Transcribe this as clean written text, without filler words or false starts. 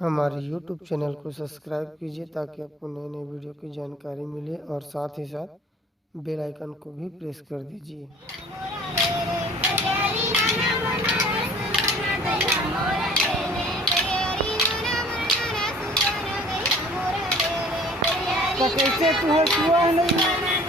हमारे YouTube channel को subscribe कीजिए ताकि आपको नए नए वीडियो की जानकारी मिले और साथ ही साथ बेल आइकन को भी प्रेस कर दीजिए। तो कैसे तू हुआ नहीं